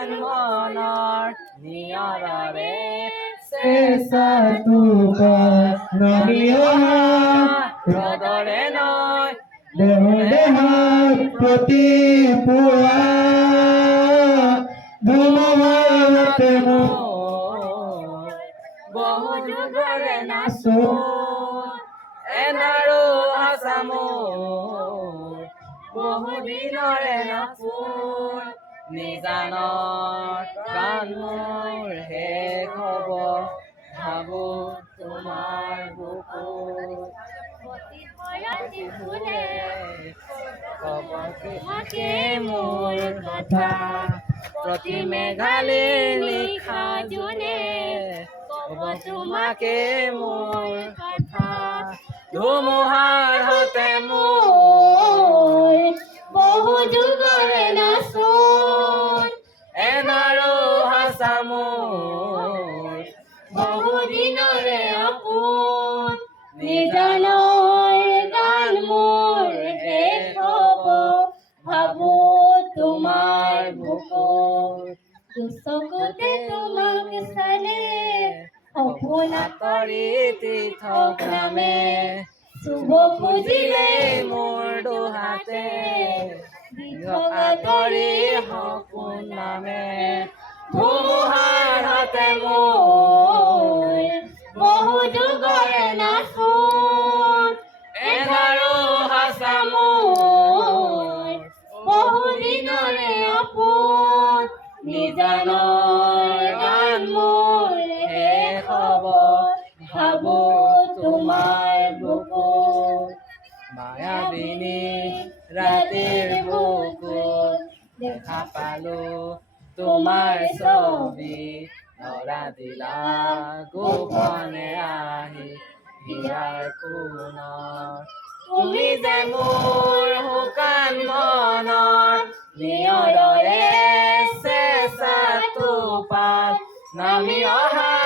শুকান মনৰ নিয়ৰৰে চেঁচাটো পাত নামি অহা ৰদৰে নৈ দেহত প্ৰতি পুৱা ধুমুহাতে মোৰ বহু যুগৰে নাচো এনাৰো আছা মোৰ বহু দিনৰে নাচোন নিজানৰ গান মোৰ শেষ হ'ব ভাবো তোমাৰ বুকুত কবকে মোৰ কথা প্ৰতি মেঘালী নিশা জোনে কব তোমাকে মোৰ কথা ধুমুহাৰ হতে মোৰ বহু যুগৰে নাচোন এনাৰো হাচা মোৰ বহু দিনৰে আপোন নিজানৰ গান মোৰ শেষ হ'ব ভাবো তোমাৰ বুকুত দুচকুতে তোমাক চালে সপোন আঁতৰি তীৰ্থক নামে চুব খুজিলে মোৰ দুহাতে তীৰ্থক আঁতৰি সপোন নামে ধুমুহাৰ হতে মোৰ বহু যুগৰে নাচোন এনাৰো হাচা মোৰ বহু দিনৰে আপোন নিজানৰ গান মোৰ শেষ হ'ব ভাবো তোমাৰ বুকুত মায়াবিনী ৰাতিৰ বুকুত দেখা পালো তোমাৰ ছবি ধৰা দিলা গোপনে আহি হিয়াৰ কোণত তুমি যে মোৰ শুকান মনৰ নিয়ৰৰে চেঁচাটো পাত নামি অহা